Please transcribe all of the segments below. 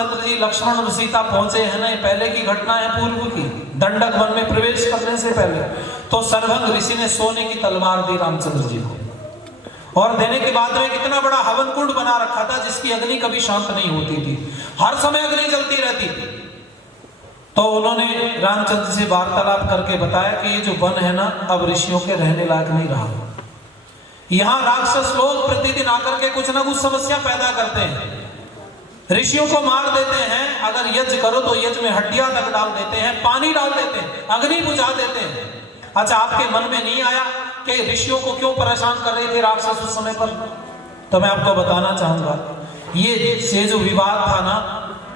रामचंद्र जी लक्ष्मण और सीता पहुंचे हैं ना, ये पहले की घटना है, पूर्व की। दंडक वन में प्रवेश करने से पहले तो सर्वभंग ऋषि ने सोने की तलवार दी रामचंद्र जी को, और देने के बाद में कितना बड़ा हवन कुंड बना रखा था जिसकी अग्नि कभी शांत नहीं होती थी, हर समय अग्नि जलती रहती थी। तो उन्होंने रामचंद्र से वार्तालाप करके बताया कि ये जो वन है ना, अब ऋषियों के रहने लायक नहीं रहा। यहाँ राक्षस लोग प्रतिदिन आकर के कुछ ना कुछ समस्या पैदा करते हैं, ऋषियों को मार देते हैं, अगर यज्ञ करो तो यज्ञ में हड्डियां तक डाल देते हैं, पानी डाल देते हैं, अग्नि बुझा देते हैं। अच्छा, आपके मन में नहीं आया कि ऋषियों को क्यों परेशान कर रहे थे राक्षस उस समय पर? तो मैं आपको बताना चाहूंगा, ये जो विवाद था ना,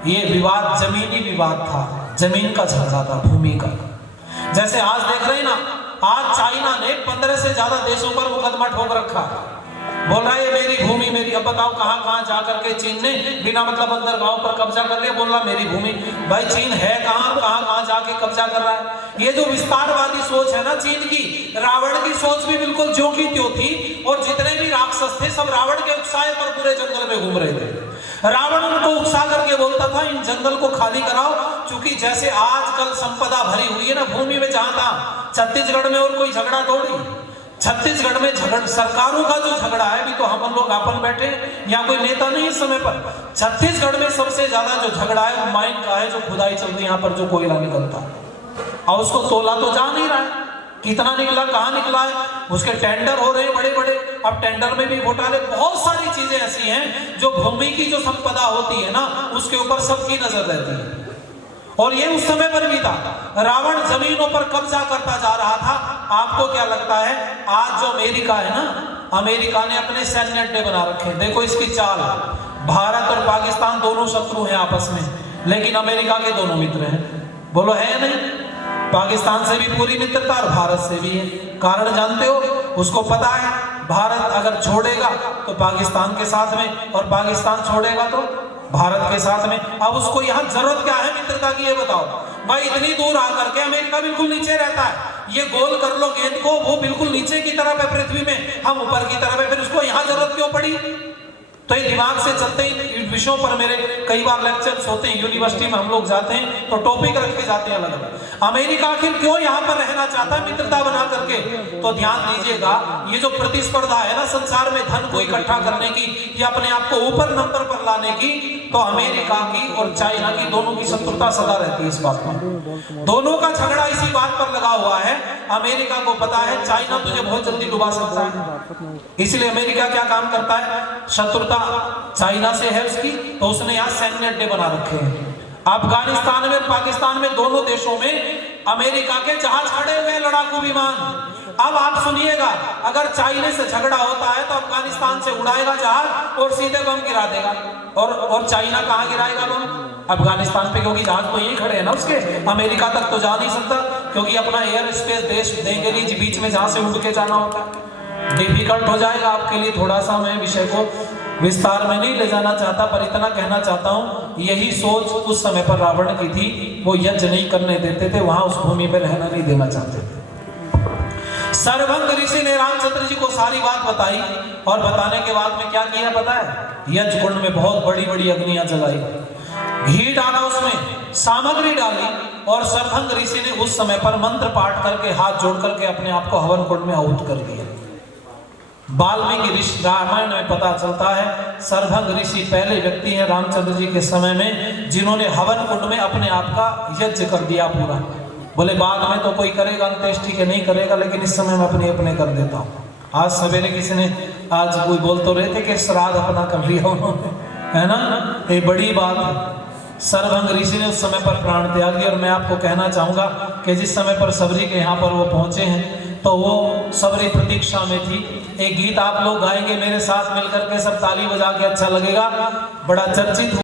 ये विवाद जमीनी विवाद था, जमीन का झगड़ा था, भूमि का। जैसे आज देख रहे हैं ना, आज चाइना ने 15 से ज्यादा देशों पर मुकदमा ठोक रखा, बोल रहा है ये मेरी भूमि मेरी। अब बताओ कहां कहां जाकर के चीन ने बिना मतलब बंदरगाहों पर कब्जा कर लिया, बोल रहा मेरी भूमि। भाई चीन है कहां कहां जाके कब्जा कर रहा है? ये जो विस्तारवादी सोच है ना चीन की, रावण की सोच भी बिल्कुल ज्यों की त्यों थी, और जितने भी राक्षस थे सब रावण के उकसाए पर पूरे जंगल में घूम रहे थे। रावण उनको उकसा करके बोलता था इन जंगल को खाली कराओ, क्योंकि जैसे आजकल संपदा भरी हुई है ना भूमि में, जहां था छत्तीसगढ़ में और कोई झगड़ा थोड़ी, छत्तीसगढ़ में झगड़ा सरकारों का जो झगड़ा है, अभी तो हम लोग आपन बैठे, यहाँ कोई नेता नहीं इस समय पर। छत्तीसगढ़ में सबसे ज्यादा जो झगड़ा है वो माइन का है, जो खुदाई चल रही है यहाँ पर, जो कोयला निकलता है, और उसको तोला तो जा नहीं रहा है, कितना निकला कहाँ निकला है, उसके टेंडर हो रहे हैं बड़े बड़े। अब टेंडर में भी घोटाले, बहुत सारी चीजें ऐसी हैं जो भूमि की जो संपदा होती है ना, उसके ऊपर सबकी नजर रहती है। और ये उस समय पर भी था, रावण जमीनों पर कब्जा करता जा रहा था। आपको क्या लगता है, आज जो अमेरिका है ना, अमेरिका ने अपने सैन्य अड्डे बना रखे हैं। देखो इसकी चाल, भारत और पाकिस्तान दोनों शत्रु हैं आपस में, लेकिन अमेरिका के दोनों मित्र हैं। बोलो है या नहीं? पाकिस्तान से भी पूरी मित्रता और भारत से भी है। कारण जानते हो? उसको पता है भारत अगर छोड़ेगा तो पाकिस्तान के साथ में, और पाकिस्तान छोड़ेगा तो भारत के साथ में। अब उसको यहाँ जरूरत क्या है मित्रता की, ये बताओ भाई। इतनी दूर आकर के अमेरिका बिल्कुल नीचे रहता है, ये गोल कर लो गेंद को, वो बिल्कुल नीचे की तरफ है पृथ्वी में, हम ऊपर की तरफ है, फिर उसको यहाँ जरूरत क्यों पड़ी? तो ये दिमाग से चलते ही विषयों पर मेरे कई बार लेक्चर्स होते हैं, यूनिवर्सिटी में हम लोग जाते हैं तो टॉपिक रख के जाते हैं अलग अलग। अमेरिका आखिर क्यों यहाँ पर रहना चाहता है मित्रता बना करके? तो ध्यान दीजिएगा, ये जो प्रतिस्पर्धा है ना संसार में धन को इकट्ठा करने की या अपने आप को ऊपर नंबर पर लाने की, तो अमेरिका की और चाइना की दोनों की शत्रुता सदा रहती है इस बात पर। दोनों का झगड़ा इसी बात पर लगा हुआ है। अमेरिका को पता है चाइना तुझे बहुत जल्दी डुबा सकता है, इसलिए अमेरिका क्या काम करता है, शत्रुता चाइना से है उसकी, तो उसने यहाँ सैन्य अड्डे बना रखे हैं। अफगानिस्तान में, पाकिस्तान में, दोनों देशों में अमेरिका के जहाज खड़े हुए, लड़ाकू विमान। अब आप सुनिएगा, अगर चाइना से झगड़ा होता है तो अफगानिस्तान से उड़ाएगा जहाज और सीधे बम गिरा देगा, और चाइना कहाँ गिराएगा बम? अफगानिस्तान पे, क्योंकि जहाज तो यही खड़े हैं ना उसके, अमेरिका तक तो जा नहीं सकता, क्योंकि अपना एयर स्पेस देश देंगे नहीं, बीच में जहां से उड़ के जाना होता है, डिफिकल्ट हो जाएगा आपके लिए। थोड़ा सा मैं विषय को विस्तार में नहीं ले जाना चाहता, पर इतना कहना चाहता हूं, यही सोच उस समय पर रावण की थी। वो यज्ञ नहीं करने देते थे, वहां उस भूमि पर रहना नहीं देना चाहते थे। सर्वभंग ऋषि ने रामचंद्र जी को सारी बात बताई, और बताने के बाद में क्या किया पता है? यज्ञ कुंड में बहुत बड़ी बड़ी अग्नियां जलाई, घी डाला, उसमें सामग्री डाली, और सर्वभंग ऋषि ने उस समय पर मंत्र पाठ करके, हाथ जोड़ करके अपने आप को हवन कुंड में आहूत कर दिया। वाल्मीकि ऋषि रामायण में पता चलता है सर्वभंग ऋषि पहले व्यक्ति हैं रामचंद्र जी के समय में जिन्होंने हवन कुंड में अपने आप का यज्ञ कर दिया पूरा। बोले बाद में तो कोई करेगा अंत्येष्टि के, नहीं करेगा, लेकिन इस समय मैं अपने अपने कर देता हूँ। आज सवेरे किसी ने, आज कोई बोल तो रहे थे कि श्राद्ध अपना कर लिया उन्होंने, है ना, ये बड़ी बात है। सर्वभंग ऋषि ने उस समय पर प्राण त्याग दिया। और मैं आपको कहना चाहूंगा कि जिस समय पर सबरी के यहाँ पर वो पहुंचे हैं, तो वो सबरी प्रतीक्षा में थी। एक गीत आप लोग गाएंगे मेरे साथ मिलकर के, सब ताली बजा के, अच्छा लगेगा, बड़ा चर्चित